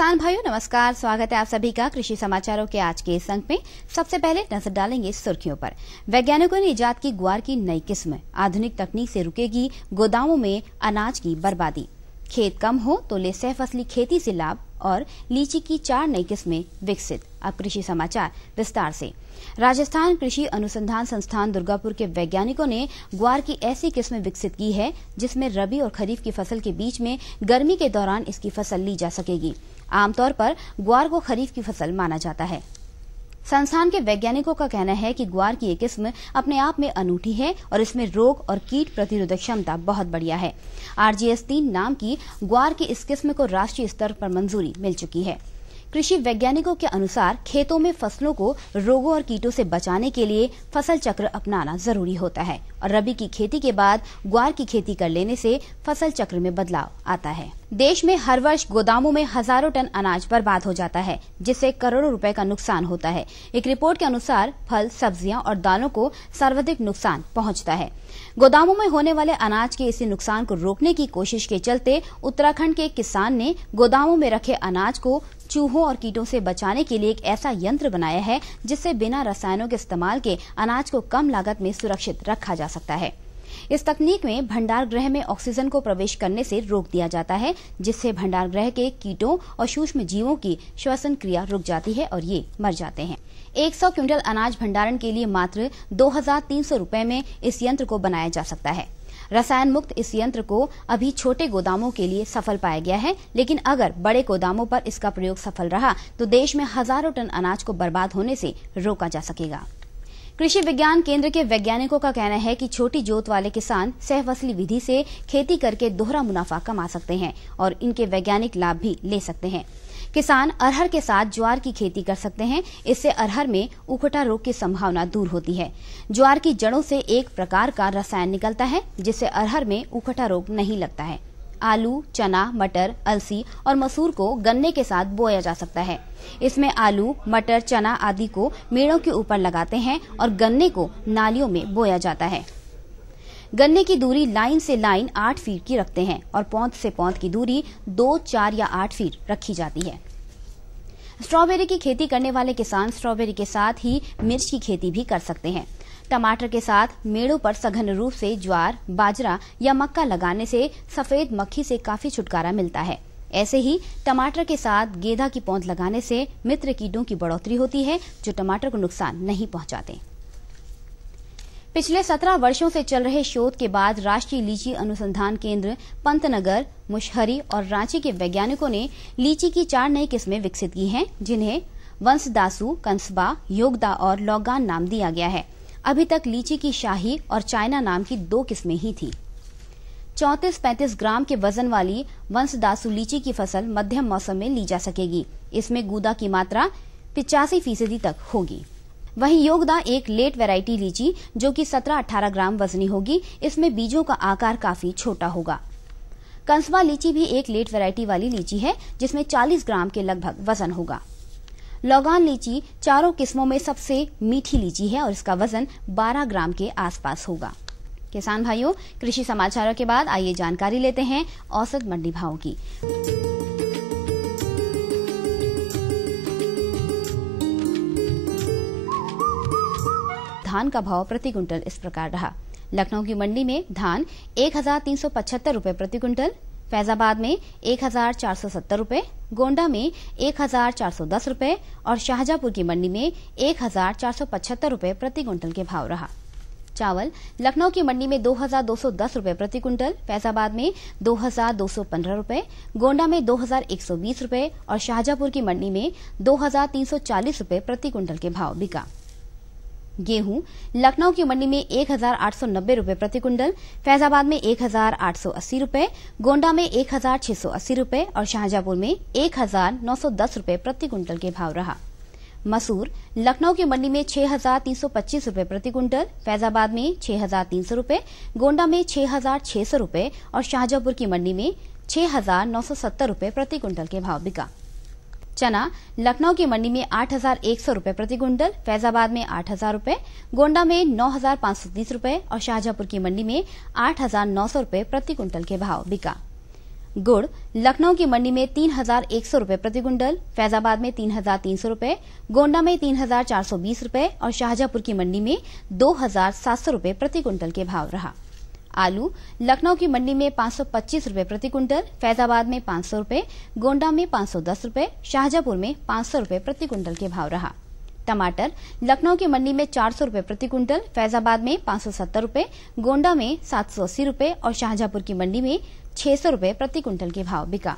किसान भाइयों नमस्कार, स्वागत है आप सभी का कृषि समाचारों के आज के इस अंक में। सबसे पहले नजर डालेंगे सुर्खियों पर। वैज्ञानिकों ने इजाद की ग्वार की नई किस्म, आधुनिक तकनीक से रुकेगी गोदामों में अनाज की बर्बादी। खेत कम हो तो ले सहफसली खेती से लाभ और लीची की 4 नई किस्में विकसित। अब कृषि समाचार विस्तार से। राजस्थान कृषि अनुसंधान संस्थान दुर्गापुर के वैज्ञानिकों ने ग्वार की ऐसी किस्म विकसित की है जिसमें रबी और खरीफ की फसल के बीच में गर्मी के दौरान इसकी फसल ली जा सकेगी। आमतौर पर ग्वार को खरीफ की फसल माना जाता है। संस्थान के वैज्ञानिकों का कहना है कि ग्वार की ये किस्म अपने आप में अनूठी है और इसमें रोग और कीट प्रतिरोधक क्षमता बहुत बढ़िया है। RGS 3 नाम की ग्वार की इस किस्म को राष्ट्रीय स्तर पर मंजूरी मिल चुकी है। कृषि वैज्ञानिकों के अनुसार खेतों में फसलों को रोगों और कीटों से बचाने के लिए फसल चक्र अपनाना जरूरी होता है और रबी की खेती के बाद ग्वार की खेती कर लेने से फसल चक्र में बदलाव आता है। देश में हर वर्ष गोदामों में हजारों टन अनाज बर्बाद हो जाता है, जिससे करोड़ों रुपए का नुकसान होता है। एक रिपोर्ट के अनुसार फल, सब्जियां और दालों को सर्वाधिक नुकसान पहुंचता है। गोदामों में होने वाले अनाज के इसी नुकसान को रोकने की कोशिश के चलते उत्तराखंड के किसान ने गोदामों में रखे अनाज को चूहों और कीटों से बचाने के लिए एक ऐसा यंत्र बनाया है जिससे बिना रसायनों के इस्तेमाल के अनाज को कम लागत में सुरक्षित रखा जा सकता है। इस तकनीक में भंडार गृह में ऑक्सीजन को प्रवेश करने से रोक दिया जाता है, जिससे भंडार गृह के कीटों और सूक्ष्म जीवों की श्वसन क्रिया रुक जाती है और ये मर जाते हैं। 100 क्विंटल अनाज भंडारण के लिए मात्र 2300 रुपए में इस यंत्र को बनाया जा सकता है। रसायन मुक्त इस यंत्र को अभी छोटे गोदामों के लिए सफल पाया गया है, लेकिन अगर बड़े गोदामों पर इसका प्रयोग सफल रहा तो देश में हजारों टन अनाज को बर्बाद होने से रोका जा सकेगा। कृषि विज्ञान केंद्र के वैज्ञानिकों का कहना है कि छोटी जोत वाले किसान सहफसली विधि से खेती करके दोहरा मुनाफा कमा सकते हैं और इनके वैज्ञानिक लाभ भी ले सकते हैं। किसान अरहर के साथ ज्वार की खेती कर सकते हैं। इससे अरहर में उखटा रोग की संभावना दूर होती है। ज्वार की जड़ों से एक प्रकार का रसायन निकलता है जिससे अरहर में उखटा रोग नहीं लगता है। आलू, चना, मटर, अलसी और मसूर को गन्ने के साथ बोया जा सकता है। इसमें आलू, मटर, चना आदि को मेड़ों के ऊपर लगाते हैं और गन्ने को नालियों में बोया जाता है। गन्ने की दूरी लाइन से लाइन 8 फीट की रखते हैं और पौध से पौध की दूरी 2, 4 या 8 फीट रखी जाती है। स्ट्रॉबेरी की खेती करने वाले किसान स्ट्रॉबेरी के साथ ही मिर्च की खेती भी कर सकते हैं। टमाटर के साथ मेड़ों पर सघन रूप से ज्वार, बाजरा या मक्का लगाने से सफेद मक्खी से काफी छुटकारा मिलता है। ऐसे ही टमाटर के साथ गेंदा की पौध लगाने से मित्र कीटों की बढ़ोतरी होती है जो टमाटर को नुकसान नहीं पहुंचाते। पिछले 17 वर्षों से चल रहे शोध के बाद राष्ट्रीय लीची अनुसंधान केंद्र पंतनगर, मुशहरी और रांची के वैज्ञानिकों ने लीची की 4 नई किस्में विकसित की हैं, जिन्हें वंशदासु, कंसबा, योगदा और लौगान नाम दिया गया है। अभी तक लीची की शाही और चाइना नाम की 2 किस्में ही थी। 34-35 ग्राम के वजन वाली वंशदासु लीची की फसल मध्यम मौसम में ली जा सकेगी। इसमें गूदा की मात्रा 85% तक होगी। वहीं योगदा एक लेट वैरायटी लीची जो कि 17-18 ग्राम वजनी होगी। इसमें बीजों का आकार काफी छोटा होगा। कंसबा लीची भी एक लेट वैरायटी वाली लीची है जिसमें 40 ग्राम के लगभग वजन होगा। लौगान लीची चारों किस्मों में सबसे मीठी लीची है और इसका वजन 12 ग्राम के आसपास होगा। किसान भाइयों, कृषि समाचारों के बाद आइए जानकारी लेते हैं औसत मंडी भावों की। धान का भाव प्रति क्विंटल इस प्रकार रहा। लखनऊ की मंडी में धान 1375 रुपए प्रति क्विंटल, फैजाबाद में 1470 रुपए, गोंडा में 1410 रुपए और शाहजहांपुर की मंडी में 1475 रुपए प्रति क्विंटल के भाव रहा। चावल लखनऊ की मंडी में 2210 रुपए प्रति क्विंटल, फैजाबाद में 2215 रुपए, गोंडा में 2120 रुपए और शाहजहांपुर की मंडी में 2340 रुपए प्रति क्विंटल के भाव बिका। गेहूं लखनऊ की मंडी में 1890 रुपए प्रति क्विंटल, फैजाबाद में 1880 रुपए, गोंडा में 1680 रुपए और शाहजहांपुर में 1910 रुपए प्रति क्विंटल के भाव रहा। मसूर लखनऊ की मंडी में 6325 रुपए प्रति क्विंटल, फैजाबाद में 6300 रुपए, गोंडा में 6600 रुपए और शाहजहांपुर की मंडी में 6970 रुपए प्रति क्विंटल के भाव बिका। चना लखनऊ की मंडी में 8100 रुपए प्रति क्विंटल, फैजाबाद में 8000 रुपए, गोंडा में 9530 रुपए और शाहजहांपुर की मंडी में 8900 रुपए प्रति क्विंटल के भाव बिका। गुड़ लखनऊ की मंडी में 3,100 रुपए प्रति क्विंटल, फैजाबाद में 3,300 रुपए, गोंडा में 3,420 रुपए और शाहजहांपुर की मंडी में 2,700 रुपए प्रति क्विंटल के भाव रहा। आलू लखनऊ की मंडी में 525 रुपए प्रति क्विंटल, फैजाबाद में 500 रुपए, गोंडा में 510 रुपए, शाहजहांपुर में 500 रुपए प्रति क्विंटल के भाव रहा। टमाटर लखनऊ की मंडी में 400 रुपए प्रति क्विंटल, फैजाबाद में 570 रुपए, गोंडा में 780 रुपए और शाहजहांपुर की मंडी में 600 रुपए प्रति क्विंटल के भाव बिका।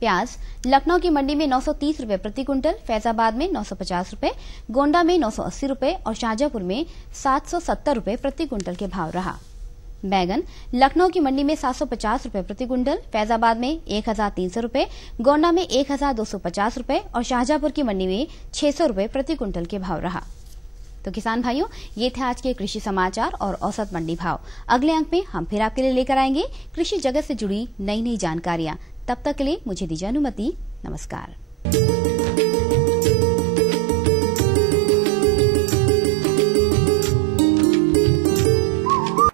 प्याज लखनऊ की मंडी में 930 रुपए प्रति क्विंटल, फैजाबाद में 950 रुपए, गोंडा में 980 रुपए और शाहजहांपुर में 770 रुपए प्रति क्विंटल के भाव रहा। बैगन लखनऊ की मंडी में 750 रुपए प्रति क्विंटल, फैजाबाद में 1,300 रुपए, गोंडा में 1,250 रुपए और शाहजहांपुर की मंडी में 600 रुपए प्रति क्विंटल के भाव रहा। तो किसान भाइयों, ये थे आज के कृषि समाचार और औसत मंडी भाव। अगले अंक में हम फिर आपके लिए लेकर आएंगे कृषि जगत से जुड़ी नई नई जानकारियां। तब तक के लिए मुझे दीजिए अनुमति। नमस्कार।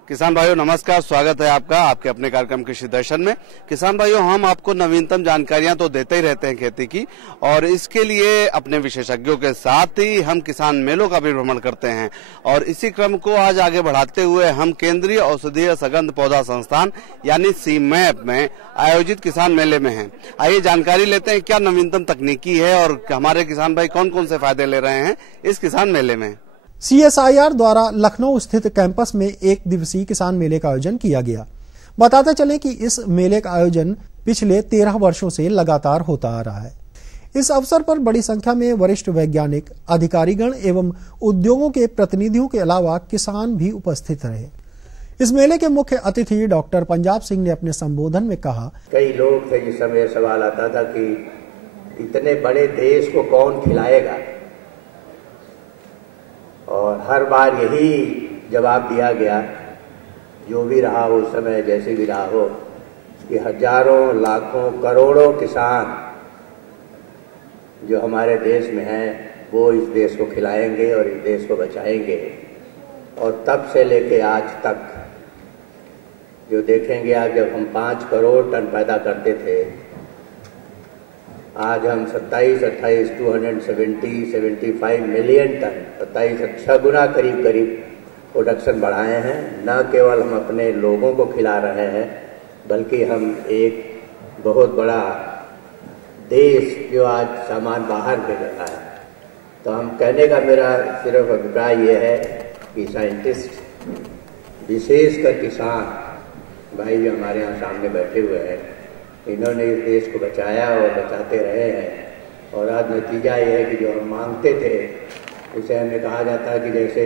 किसान भाइयों नमस्कार, स्वागत है आपका आपके अपने कार्यक्रम कृषि दर्शन में। किसान भाइयों, हम आपको नवीनतम जानकारियां तो देते ही रहते हैं खेती की, और इसके लिए अपने विशेषज्ञों के साथ ही हम किसान मेलों का भी भ्रमण करते हैं। और इसी क्रम को आज आगे बढ़ाते हुए हम केंद्रीय औषधीय सगंध पौधा संस्थान यानी सीमैप में आयोजित किसान मेले में हैं। आइए जानकारी लेते हैं क्या नवीनतम तकनीकी है और हमारे किसान भाई कौन कौन से फायदे ले रहे हैं इस किसान मेले में। CSIR द्वारा लखनऊ स्थित कैंपस में एक दिवसीय किसान मेले का आयोजन किया गया। बताते चले कि इस मेले का आयोजन पिछले 13 वर्षों से लगातार होता आ रहा है। इस अवसर पर बड़ी संख्या में वरिष्ठ वैज्ञानिक, अधिकारीगण एवं उद्योगों के प्रतिनिधियों के अलावा किसान भी उपस्थित रहे। इस मेले के मुख्य अतिथि डॉक्टर पंजाब सिंह ने अपने संबोधन में कहा, कई लोग थे जिस समय सवाल आता था कि इतने बड़े देश को कौन खिलाएगा, और हर बार यही जवाब दिया गया, जो भी रहा हो उस समय, जैसे भी रहा हो, कि हजारों लाखों करोड़ों किसान जो हमारे देश में हैं वो इस देश को खिलाएंगे और इस देश को बचाएंगे। और तब से लेके आज तक जो देखेंगे, आज जब हम 5 करोड़ टन पैदा करते थे, आज हम 275 मिलियन टन, 6 गुना करीब प्रोडक्शन बढ़ाए हैं। न केवल हम अपने लोगों को खिला रहे हैं, बल्कि हम एक बहुत बड़ा देश जो आज सामान बाहर भेज रहा है। तो हम कहने का मेरा सिर्फ अभिप्राय ये है कि साइंटिस्ट, विशेषकर किसान भाई जो हमारे यहाँ सामने बैठे हुए हैं, इन्होंने इस देश को बचाया और बचाते रहे हैं। और आज नतीजा ये है कि जो हम मांगते थे, उसे हमें कहा जाता है कि जैसे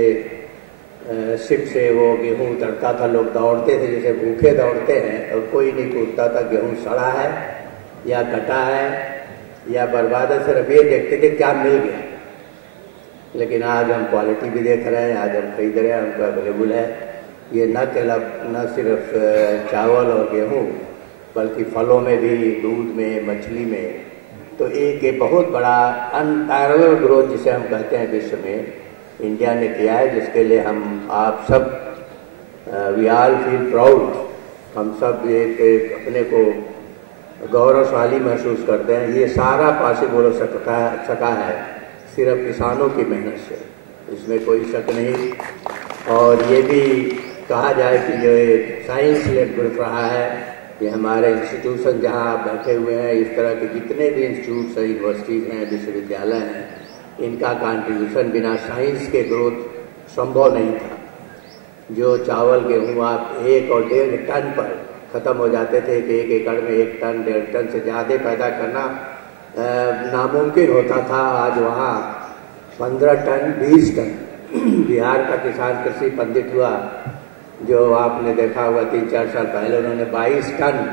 शिप से वो गेहूँ उतरता था, लोग दौड़ते थे जैसे भूखे दौड़ते हैं, और कोई नहीं पूछता था गेहूँ सड़ा है या कटा है या बर्बाद है, सिर्फ ये देखते थे क्या मिल गया। लेकिन आज हम क्वालिटी भी देख रहे हैं, आज हम खरीद रहे हैं, हमको अवेलेबल है। ये न सिर्फ चावल और गेहूँ, बल्कि फलों में भी, दूध में, मछली में। तो एक बहुत बड़ा अनपैरेलल ग्रोथ जिसे हम कहते हैं विश्व में, इंडिया ने किया है, जिसके लिए हम आप सब वी ऑल फील प्राउड। हम सब एक अपने को गौरवशाली महसूस करते हैं। ये सारा पॉसिबल हो सका है सिर्फ किसानों की मेहनत से, इसमें कोई शक नहीं। और ये भी कहा जाए कि जो साइंस लेड ग्रुप रहा है, ये हमारे इंस्टीट्यूशन जहाँ आप बैठे हुए हैं, इस तरह के जितने भी इंस्टीट्यूट्स हैं, यूनिवर्सिटीज़ हैं, विश्वविद्यालय हैं, इनका कंट्रीब्यूशन बिना साइंस के ग्रोथ संभव नहीं था। जो चावल गेहूँ आप 1 और 1.5 टन पर ख़त्म हो जाते थे, कि 1 एकड़ में 1 टन 1.5 टन से ज़्यादा पैदा करना नामुमकिन होता था, आज वहाँ 15 टन 20 टन। बिहार का किसान कृषि पंडित हुआ, जो आपने देखा हुआ 3-4 साल पहले, उन्होंने 22 टन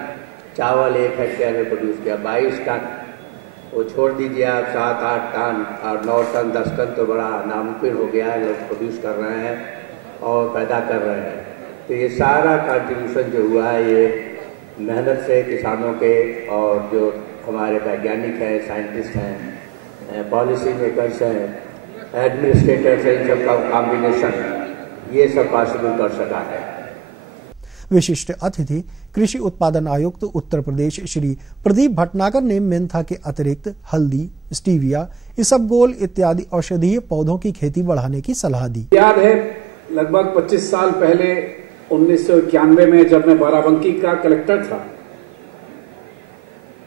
चावल 1 हेक्टेयर में प्रोड्यूस किया। 22 टन, वो छोड़ दीजिए आप 7-8 टन और 9 टन 10 टन तो बड़ा नामुमकिन हो गया है। लोग प्रोड्यूस कर रहे हैं और पैदा कर रहे हैं। तो ये सारा कंट्रीब्यूशन जो हुआ है, ये मेहनत से किसानों के, और जो हमारे वैज्ञानिक हैं, साइंटिस्ट हैं, पॉलिसी मेकर्स हैं, एडमिनिस्ट्रेटर्स हैं, इन सब का कॉम्बिनेशन ये सब पॉसिबल कर सका है। विशिष्ट अतिथि कृषि उत्पादन आयुक्त उत्तर प्रदेश श्री प्रदीप भटनागर ने मेंथा के अतिरिक्त हल्दी, स्टीविया, इसबगोल इत्यादि औषधीय पौधों की खेती बढ़ाने की सलाह दी। याद है लगभग 25 साल पहले 1991 में जब मैं बाराबंकी का कलेक्टर था,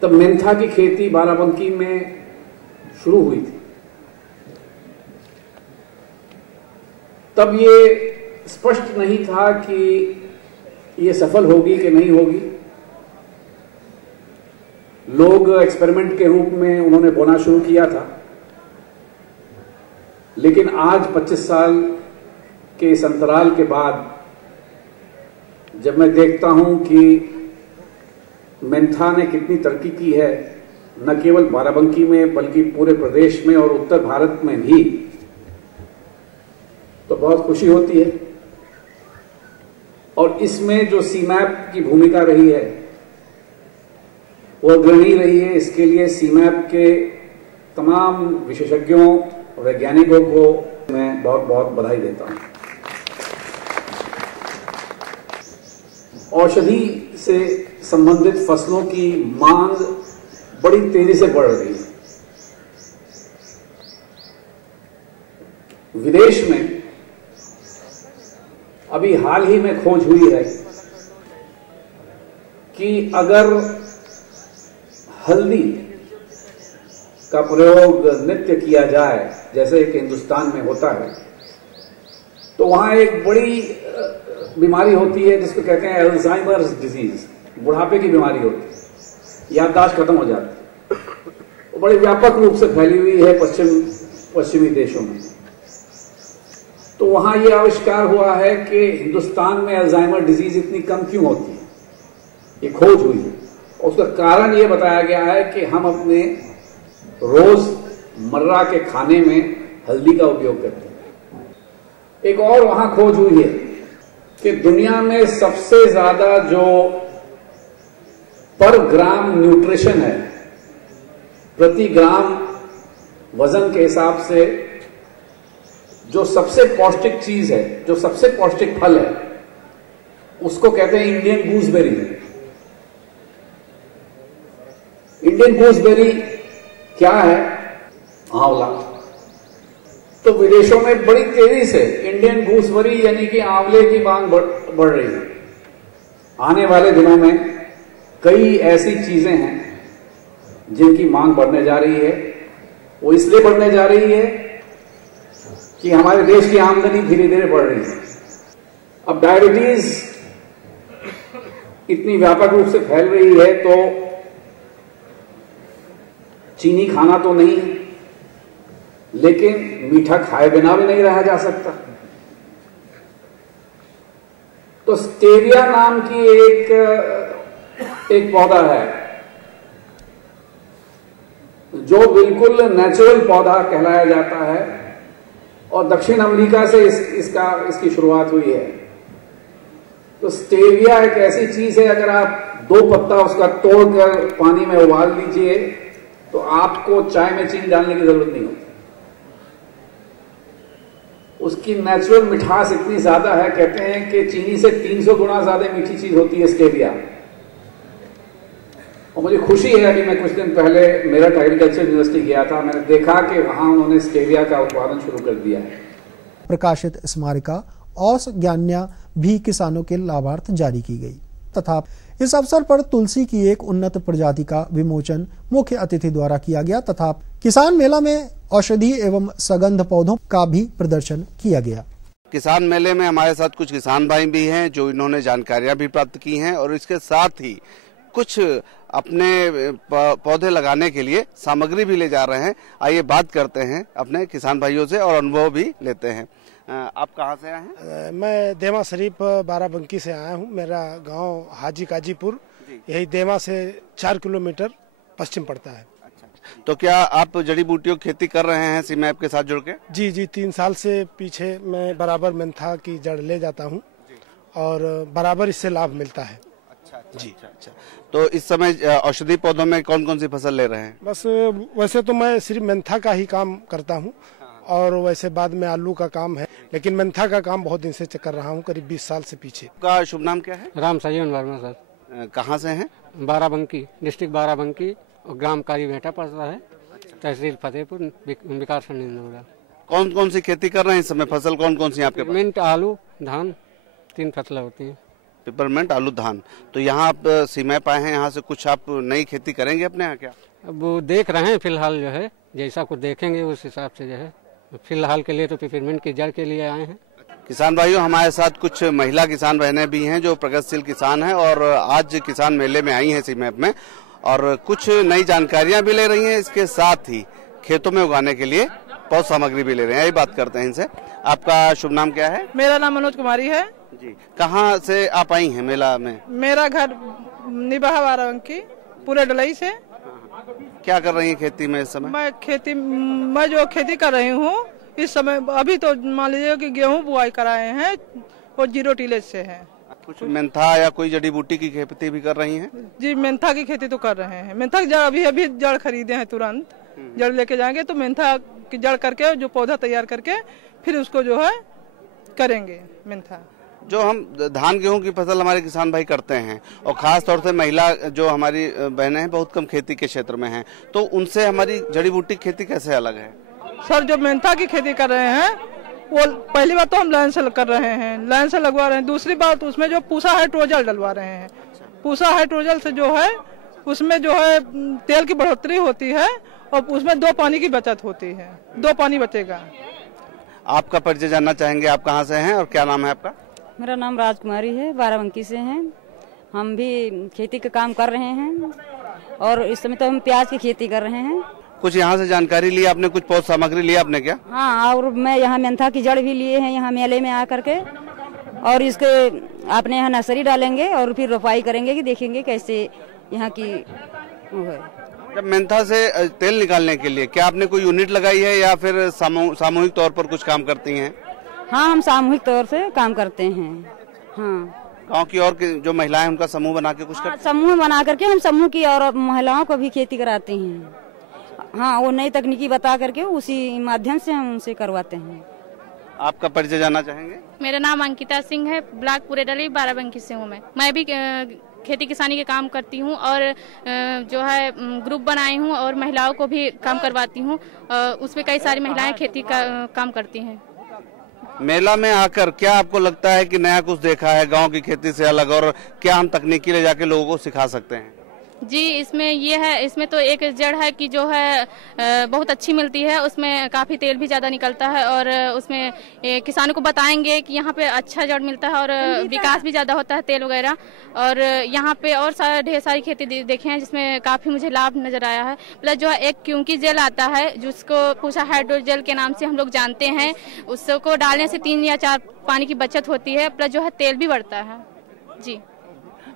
तब मेंथा की खेती बाराबंकी में शुरू हुई थी। तब ये स्पष्ट नहीं था कि ये सफल होगी कि नहीं होगी। लोग एक्सपेरिमेंट के रूप में उन्होंने बोना शुरू किया था, लेकिन आज 25 साल के इस अंतराल के बाद जब मैं देखता हूं कि मेंथा ने कितनी तरक्की की है, न केवल बाराबंकी में बल्कि पूरे प्रदेश में और उत्तर भारत में भी, तो बहुत खुशी होती है। और इसमें जो सीमैप की भूमिका रही है वो अग्रणी रही है। इसके लिए सीमैप के तमाम विशेषज्ञों और वैज्ञानिकों को मैं बहुत बहुत बधाई देता हूं। औषधि से संबंधित फसलों की मांग बड़ी तेजी से बढ़ रही है। विदेश में अभी हाल ही में खोज हुई है कि अगर हल्दी का प्रयोग नित्य किया जाए जैसे कि हिंदुस्तान में होता है, तो वहां एक बड़ी बीमारी होती है जिसको कहते हैं अल्जाइमर्स डिजीज, बुढ़ापे की बीमारी होती है, याददाश्त खत्म हो जाती है। वो बड़ी व्यापक रूप से फैली हुई है पश्चिमी देशों में। तो वहां यह आविष्कार हुआ है कि हिंदुस्तान में अल्जाइमर डिजीज इतनी कम क्यों होती है, ये खोज हुई है। और उसका कारण यह बताया गया है कि हम अपने रोजमर्रा के खाने में हल्दी का उपयोग करते हैं। एक और वहां खोज हुई है कि दुनिया में सबसे ज्यादा जो पर ग्राम न्यूट्रिशन है, प्रति ग्राम वजन के हिसाब से जो सबसे पौष्टिक चीज है, जो सबसे पौष्टिक फल है, उसको कहते हैं इंडियन गूसबेरी। इंडियन गूसबेरी क्या है? आंवला। तो विदेशों में बड़ी तेजी से इंडियन गूसबेरी यानी कि आंवले की मांग बढ़ रही है। आने वाले दिनों में कई ऐसी चीजें हैं जिनकी मांग बढ़ने जा रही है। वो इसलिए बढ़ने जा रही है कि हमारे देश की आमदनी धीरे धीरे बढ़ रही है। अब डायबिटीज इतनी व्यापक रूप से फैल रही है, तो चीनी खाना तो नहीं, लेकिन मीठा खाए बिना भी नहीं रहा जा सकता। तो स्टेविया नाम की एक पौधा है जो बिल्कुल नेचुरल पौधा कहलाया जाता है, और दक्षिण अमेरिका से इसकी शुरुआत हुई है। तो स्टेविया एक ऐसी चीज है, अगर आप 2 पत्ता उसका तोड़कर पानी में उबाल लीजिए तो आपको चाय में चीनी डालने की जरूरत नहीं होती। उसकी नेचुरल मिठास इतनी ज्यादा है, कहते हैं कि चीनी से 300 गुना ज्यादा मीठी चीज होती है स्टेविया। और मुझे खुशी है, अभी मैं कुछ दिन पहले मेरठ एग्रीकल्चर यूनिवर्सिटी गया था, मैंने देखा कि वहां उन्होंने स्टेविया का उत्पादन शुरू कर दिया है। प्रकाशित स्मारिका औस ज्ञान्या भी किसानों के लाभार्थ जारी की गई तथा इस अवसर पर तुलसी की एक उन्नत प्रजाति का विमोचन मुख्य अतिथि द्वारा किया गया तथा किसान मेला में औषधीय एवं सगंध पौधों का भी प्रदर्शन किया गया। किसान मेले में हमारे साथ कुछ किसान भाई भी हैं जो इन्होंने जानकारियां भी प्राप्त की हैं और इसके साथ ही कुछ अपने पौधे लगाने के लिए सामग्री भी ले जा रहे हैं। आइए बात करते हैं अपने किसान भाइयों से और अनुभव भी लेते हैं। आप कहाँ से आए हैं? मैं देवा शरीफ बाराबंकी से आया हूँ। मेरा गांव हाजी काजीपुर यही देवा से 4 किलोमीटर पश्चिम पड़ता है। अच्छा, तो क्या आप जड़ी बूटियों की खेती कर रहे हैं सीमैप के साथ जुड़ के? जी 3 साल से पीछे मैं बराबर मेंथा की जड़ ले जाता हूँ और बराबर इससे लाभ मिलता है। अच्छा। तो इस समय औषधि पौधों में कौन कौन सी फसल ले रहे हैं? बस वैसे तो मैं सिर्फ मेंथा का ही काम करता हूँ और वैसे बाद में आलू का काम है। लेकिन मेंथा का काम बहुत दिन से कर रहा हूँ, करीब 20 साल से पीछे। आपका शुभ नाम क्या है? राम सजीवन वर्मा सर। कहाँ से हैं? बाराबंकी, डिस्ट्रिक्ट बाराबंकी, और ग्राम कारी भेटा पड़ता है, तहसील फतेहपुर, विकास खंड। कौन कौन सी खेती कर रहे हैं इस समय? फसल कौन कौन सी आपके पास? पेपरमेंट, आलू, धान, 3 फसलें होती हैं। पेपरमेंट, आलू, धान। तो यहाँ आप सीमा पाए हैं, यहाँ से कुछ आप नई खेती करेंगे अपने यहाँ क्या? अब वो देख रहे हैं फिलहाल, जो है जैसा कुछ देखेंगे उस हिसाब से जो है। फिलहाल के लिए तो पेपरमेंट की जड़ के लिए आए हैं। किसान भाइयों, हमारे साथ कुछ महिला किसान बहनें भी हैं जो प्रगतिशील किसान हैं और आज किसान मेले में आई हैं सीमैप में, और कुछ नई जानकारियां भी ले रही हैं। इसके साथ ही खेतों में उगाने के लिए पौध सामग्री भी ले रहे हैं। यही बात करते हैं इनसे। आपका शुभ नाम क्या है? मेरा नाम मनोज कुमारी है जी। कहाँ से आप आई हैं मेला में? मेरा घर निबाह बाराबंकी, पूरे डलई से। क्या कर रही हैं खेती में इस समय? मैं जो खेती कर रही हूँ इस समय, अभी तो मान लीजिए कि गेहूँ बुआई कराए हैं, वो 0 टिलेज से है। कुछ मेंथा या कोई जड़ी बूटी की खेती भी कर रही हैं? जी, मेंथा की खेती तो कर रहे हैं। मेंथा की जड़ अभी जड़ खरीदे हैं, तुरंत जड़ लेके जाएंगे तो मेंथा की जड़ करके जो पौधा तैयार करके फिर उसको जो है करेंगे मेंथा। जो हम धान गेहूं की फसल हमारे किसान भाई करते हैं, और खास तौर से महिला जो हमारी बहनें हैं बहुत कम खेती के क्षेत्र में हैं, तो उनसे हमारी जड़ी बूटी खेती कैसे अलग है? सर, जो मेंथा की खेती कर रहे हैं वो पहली बात तो हम लाइन से कर रहे हैं, लाइन से लगवा रहे हैं। दूसरी बात उसमें जो पूसा हाइड्रोजल डलवा रहे हैं। पूसा हाइड्रोजल से जो है उसमें जो है तेल की बढ़ोतरी होती है और उसमें 2 पानी की बचत होती है, 2 पानी बचेगा। आपका परिचय जानना चाहेंगे, आप कहाँ से हैं और क्या नाम है आपका? मेरा नाम राजकुमारी है, बाराबंकी से हैं। हम भी खेती का काम कर रहे हैं और इस समय तो हम प्याज की खेती कर रहे हैं। कुछ यहाँ से जानकारी ली आपने? कुछ पौध सामग्री ली आपने क्या? हाँ, और मैं यहाँ मेंथा की जड़ भी लिए हैं यहाँ मेले में आकर के, और इसके अपने यहाँ नर्सरी डालेंगे और फिर रोपाई करेंगे कि देखेंगे कैसे यहाँ की वो है। जब मेंथा से तेल निकालने के लिए क्या आपने कोई यूनिट लगाई है या फिर सामूहिक तौर पर कुछ काम करती हैं? हाँ, हम सामूहिक तौर से काम करते हैं। हाँ, गांव की और जो महिलाएं उनका समूह बना के कुछ करते हैं? समूह बना करके हम समूह की और महिलाओं को भी खेती कराते हैं। हाँ, वो नई तकनीकी बता करके उसी माध्यम से हम उनसे करवाते हैं। आपका परिचय जानना चाहेंगे? मेरा नाम अंकिता सिंह है, ब्लॉक पुरेडली बाराबंकी से हूँ। मैं भी खेती किसानी के काम करती हूँ और जो है ग्रुप बनाई हूँ और महिलाओं को भी काम करवाती हूँ। उसमें कई सारी महिलाएं खेती का काम करती हैं। मेला में आकर क्या आपको लगता है कि नया कुछ देखा है गांव की खेती से अलग, और क्या हम तकनीकी ले जाके लोगों को सिखा सकते हैं? जी, इसमें ये है, इसमें तो एक जड़ है कि जो है बहुत अच्छी मिलती है, उसमें काफ़ी तेल भी ज़्यादा निकलता है और उसमें किसानों को बताएंगे कि यहाँ पे अच्छा जड़ मिलता है और विकास भी ज़्यादा होता है तेल वगैरह। और यहाँ पे और ढेर सारी खेती देखे हैं जिसमें काफ़ी मुझे लाभ नज़र आया है। प्लस जो है एक क्योंकि जेल आता है जिसको पूसा हाइड्रोजेल के नाम से हम लोग जानते हैं, उसको डालने से 3 या 4 पानी की बचत होती है, प्लस जो है तेल भी बढ़ता है। जी,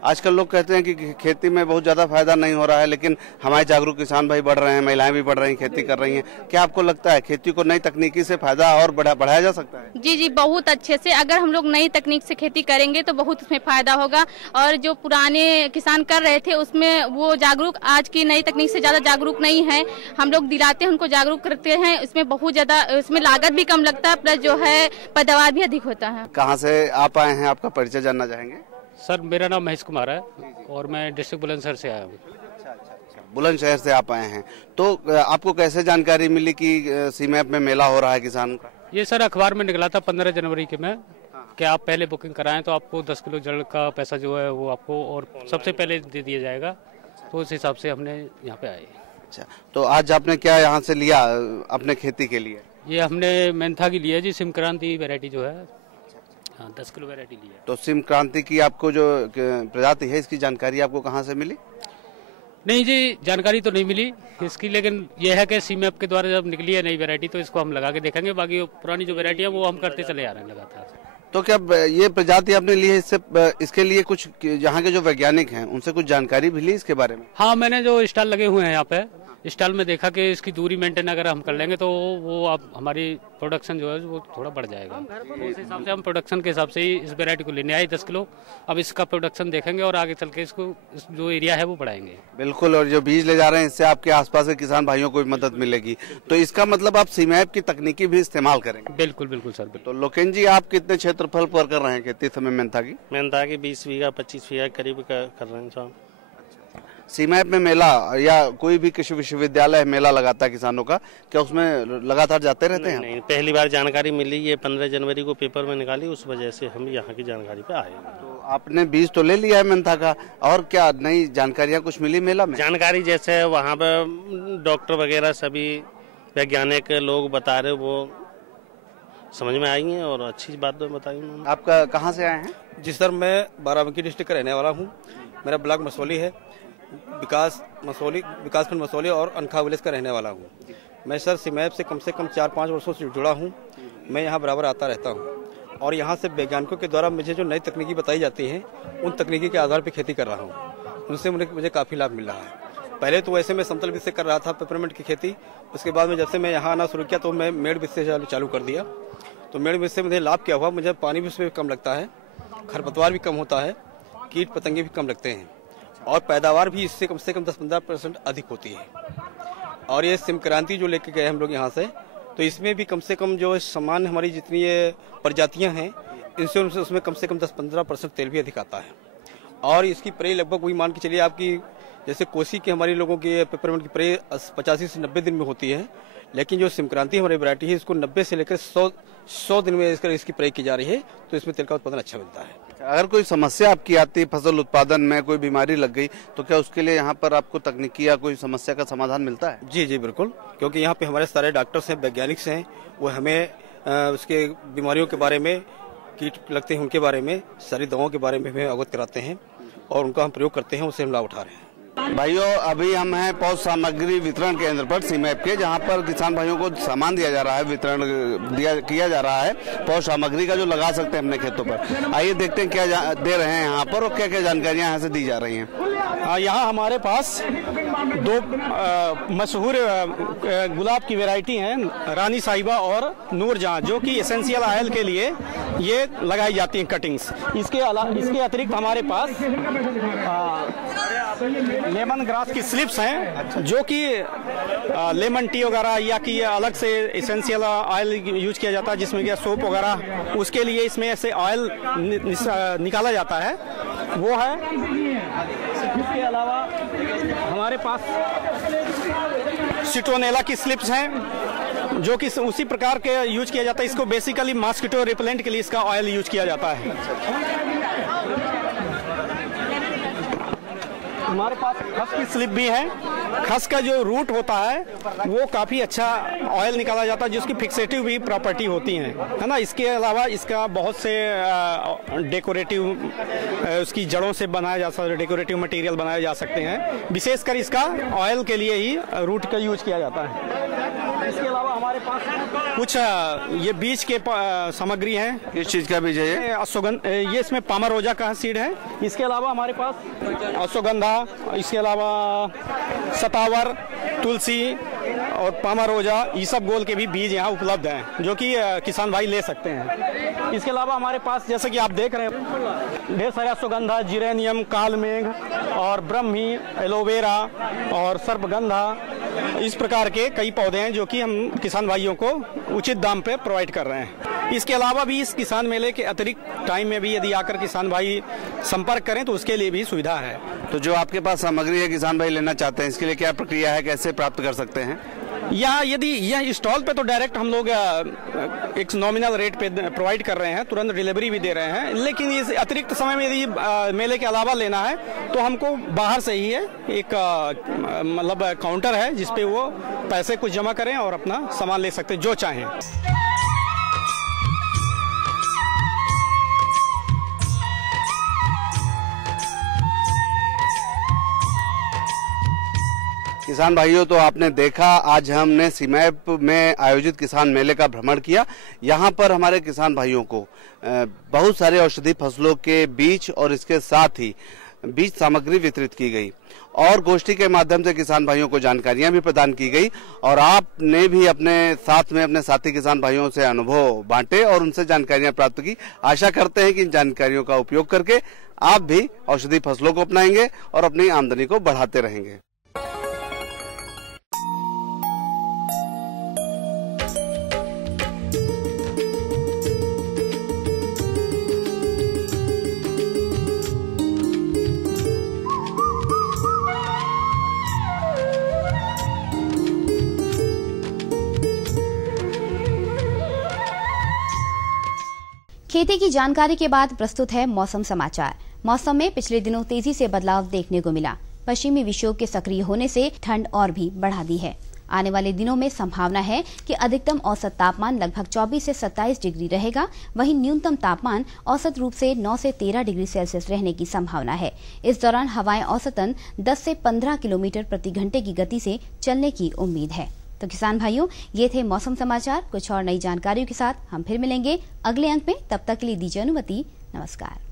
आजकल लोग कहते हैं कि खेती में बहुत ज्यादा फायदा नहीं हो रहा है, लेकिन हमारे जागरूक किसान भाई बढ़ रहे हैं, महिलाएं भी बढ़ रही हैं, खेती कर रही हैं। क्या आपको लगता है खेती को नई तकनीकी से फायदा और बढ़ाया जा सकता है? जी, बहुत अच्छे से। अगर हम लोग नई तकनीक से खेती करेंगे तो बहुत उसमें फायदा होगा। और जो पुराने किसान कर रहे थे उसमें वो जागरूक आज की नई तकनीक से ज्यादा जागरूक नहीं है। हम लोग दिलाते हैं, उनको जागरूक करते हैं। इसमें बहुत ज्यादा, उसमें लागत भी कम लगता है, प्लस जो है पैदावार भी अधिक होता है। कहाँ से आप आए हैं, आपका परिचय जानना चाहेंगे? सर, मेरा नाम महेश कुमार है और मैं डिस्ट्रिक्ट बुलंदशहर से आया हूँ। बुलंदशहर से आप आए हैं, तो आपको कैसे जानकारी मिली कि सीमैप में मेला हो रहा है किसान का? ये सर अखबार में निकला था 15 जनवरी के में कि आप पहले बुकिंग कराएं तो आपको 10 किलो जड़ का पैसा जो है वो आपको और सबसे पहले दे दिया जाएगा। तो उस हिसाब से हमने यहाँ पे आए। अच्छा, तो आज आपने क्या यहाँ से लिया अपने खेती के लिए? ये हमने मेंथा की लिया जी, सिमक्रांति वैरायटी जो है। हाँ, 10 किलो वैरायटी ली है। तो सिमक्रांति की आपको जो प्रजाति है इसकी जानकारी आपको कहाँ से मिली? नहीं जी, जानकारी तो नहीं मिली इसकी, लेकिन यह है कि सीमैप के द्वारा जब निकली है नई वैरायटी तो इसको हम लगा के देखेंगे। बाकी पुरानी जो वैरायटी है वो हम करते चले आ रहे हैं लगातार। तो क्या ये प्रजाति आपने ली है, इसके लिए कुछ यहाँ के जो वैज्ञानिक हैं उनसे कुछ जानकारी भी ली इसके बारे में? हाँ, मैंने जो स्टॉल लगे हुए हैं यहाँ पे स्टॉल में देखा कि इसकी दूरी मेंटेन अगर हम कर लेंगे तो वो आप हमारी प्रोडक्शन जो है वो थोड़ा बढ़ जाएगा। उस हिसाब से हम प्रोडक्शन के हिसाब से ही इस वैरायटी को लेने आए 10 किलो। अब इसका प्रोडक्शन देखेंगे और आगे चल के इसको जो एरिया है वो बढ़ाएंगे। बिल्कुल, और जो बीज ले जा रहे हैं इससे आपके आसपास के किसान भाइयों को भी मदद मिलेगी। तो इसका मतलब आप सीमैप की तकनीकी भी इस्तेमाल करेंगे? बिल्कुल बिल्कुल सर। तो लोकेन जी, आप कितने क्षेत्रफल पर कर रहे हैं खेती समय मेंथा की? 20 बीघा 25 बीघा करीब कर रहे हैं साहब। सीमैप में मेला या कोई भी कृषि विश्वविद्यालय मेला लगाता है किसानों का, क्या उसमें लगातार जाते रहते हैं? नहीं, पहली बार जानकारी मिली, ये 15 जनवरी को पेपर में निकाली, उस वजह से हम यहाँ की जानकारी पे आए। तो आपने बीज तो ले लिया है मेंथा का, और क्या नई जानकारियाँ कुछ मिली मेला में? जानकारी जैसे वहाँ पर डॉक्टर वगैरह सभी वैज्ञानिक लोग बता रहे, वो समझ में आई है और अच्छी बात बताई उन्होंने। आपका कहाँ से आए हैं? जी सर, मैं बाराबंकी डिस्ट्रिक्ट का रहने वाला हूँ। मेरा ब्लॉक मसौली है, विकासखंड मसौली और अनखा विलेज का रहने वाला हूँ। मैं सर सीमैप से कम 4-5 वर्षों से जुड़ा हूँ। मैं यहाँ बराबर आता रहता हूँ और यहाँ से वैज्ञानिकों के द्वारा मुझे जो नई तकनीकी बताई जाती हैं उन तकनीकी के आधार पर खेती कर रहा हूँ। उनसे मुझे काफ़ी लाभ मिल रहा है। पहले तो वैसे मैं समतल बीज से कर रहा था पेपरमेंट की खेती। उसके बाद में जब से मैं यहाँ आना शुरू किया तो मैं मेड़ बीज से चालू कर दिया। तो मेड़ बीज से मुझे लाभ क्या हुआ, मुझे पानी भी उसमें कम लगता है, खरपतवार भी कम होता है, कीट पतंगे भी कम लगते हैं और पैदावार भी इससे कम 10-15% अधिक होती है। और ये सिमक्रांति जो लेके गए हम लोग यहाँ से, तो इसमें भी कम से कम जो सामान्य हमारी जितनी ये प्रजातियाँ हैं इनसे उसमें कम से कम 10-15% तेल भी अधिक आता है। और इसकी प्रे लगभग वही मान के चलिए आपकी, जैसे कोसी की हमारी लोगों की पेपरमेंट की प्रे 85 से 90 दिन में होती है, लेकिन जो सिमक्रांति हमारी वैरायटी है इसको 90 से लेकर 100 दिन में इसकी प्रे की जा रही है, तो इसमें तेल का उत्पादन अच्छा मिलता है। अगर कोई समस्या आपकी आती है फसल उत्पादन में, कोई बीमारी लग गई, तो क्या उसके लिए यहाँ पर आपको तकनीकी या कोई समस्या का समाधान मिलता है? जी बिल्कुल, क्योंकि यहाँ पे हमारे सारे डॉक्टर्स हैं, वैज्ञानिक हैं, वो हमें उसके बीमारियों के बारे में, कीट लगते हैं उनके बारे में, सारी दवाओं के बारे में हमें अवगत कराते हैं और उनका हम प्रयोग करते हैं, उससे हम लाभ उठा रहे हैं। भाइयों, अभी हम हैं पौध सामग्री वितरण केंद्र पर सीमैप के, जहां पर किसान भाइयों को सामान दिया जा रहा है, वितरण किया जा रहा है पौध सामग्री का, जो लगा सकते हैं अपने खेतों पर। आइए देखते हैं क्या दे रहे हैं यहाँ पर और क्या क्या जानकारियां यहाँ से दी जा रही हैं। यहाँ हमारे पास 2 मशहूर गुलाब की वैरायटी हैं, रानी साहिबा और नूरजहां, जो कि एसेंशियल ऑयल के लिए ये लगाई जाती हैं कटिंग्स। इसके अतिरिक्त हमारे पास लेमन ग्रास की स्लिप्स हैं, जो कि लेमन टी वगैरह या कि अलग से एसेंशियल ऑयल यूज किया जाता है, जिसमें कि सोप वगैरह, उसके लिए इसमें से ऑयल निकाला जाता है, वो है। इसके अलावा हमारे पास सिट्रोनेला की स्लिप्स हैं, जो कि उसी प्रकार के यूज किया जाता है। इसको बेसिकली मॉस्किटो रिपेलेंट के लिए इसका ऑयल यूज किया जाता है। हमारे पास खस की स्लिप भी है। खस का जो रूट होता है वो काफ़ी अच्छा ऑयल निकाला जाता है, जिसकी फिक्सेटिव भी प्रॉपर्टी होती है ना। इसके अलावा इसका बहुत से डेकोरेटिव उसकी जड़ों से बनाया जा सकता है, डेकोरेटिव मटेरियल बनाए जा सकते हैं। विशेषकर इसका ऑयल के लिए ही रूट का यूज किया जाता है। इसके अलावा हमारे पास कुछ ये बीज के सामग्री है। किस चीज़ का बीज है ये? अश्वगंधा, ये इसमें पामारोजा का सीड है। इसके अलावा हमारे पास अश्वगंधा, इसके अलावा सतावर, तुलसी और पामारोजा, ईसबगोल के भी बीज यहाँ उपलब्ध हैं, जो कि किसान भाई ले सकते हैं। इसके अलावा हमारे पास जैसे कि आप देख रहे हैं ढेर सारे अश्वगंधा, जिरेनियम, कालमेघ और ब्रह्मी, एलोवेरा और सर्पगंधा, इस प्रकार के कई पौधे हैं जो कि हम किसान भाइयों को उचित दाम पे प्रोवाइड कर रहे हैं। इसके अलावा भी इस किसान मेले के अतिरिक्त टाइम में भी यदि आकर किसान भाई संपर्क करें तो उसके लिए भी सुविधा है। तो जो आपके पास सामग्री है किसान भाई लेना चाहते हैं, इसके लिए क्या प्रक्रिया है, कैसे प्राप्त कर सकते हैं? या यदि यह स्टॉल पे तो डायरेक्ट हम लोग एक नॉमिनल रेट पे प्रोवाइड कर रहे हैं, तुरंत डिलीवरी भी दे रहे हैं। लेकिन इस अतिरिक्त समय में यदि मेले के अलावा लेना है तो हमको बाहर से ही है एक मतलब काउंटर है, जिसपे वो पैसे कुछ जमा करें और अपना सामान ले सकते हैं जो चाहें। किसान भाइयों, तो आपने देखा आज हमने सीमैप में आयोजित किसान मेले का भ्रमण किया। यहाँ पर हमारे किसान भाइयों को बहुत सारे औषधि फसलों के बीज और इसके साथ ही बीज सामग्री वितरित की गई और गोष्ठी के माध्यम से किसान भाइयों को जानकारियां भी प्रदान की गई और आपने भी अपने साथ में अपने साथी किसान भाइयों से अनुभव बांटे और उनसे जानकारियां प्राप्त की। आशा करते हैं कि इन जानकारियों का उपयोग करके आप भी औषधि फसलों को अपनाएंगे और अपनी आमदनी को बढ़ाते रहेंगे। खेती की जानकारी के बाद प्रस्तुत है मौसम समाचार। मौसम में पिछले दिनों तेजी से बदलाव देखने को मिला। पश्चिमी विक्षोभ के सक्रिय होने से ठंड और भी बढ़ा दी है। आने वाले दिनों में संभावना है कि अधिकतम औसत तापमान लगभग 24 से 27 डिग्री रहेगा, वहीं न्यूनतम तापमान औसत रूप से 9 से 13 डिग्री सेल्सियस रहने की संभावना है। इस दौरान हवाएं औसतन 10 से 15 किलोमीटर प्रति घंटे की गति से चलने की उम्मीद है। तो किसान भाइयों, ये थे मौसम समाचार। कुछ और नई जानकारियों के साथ हम फिर मिलेंगे अगले अंक में। तब तक के लिए दीजिए अनुमति। नमस्कार।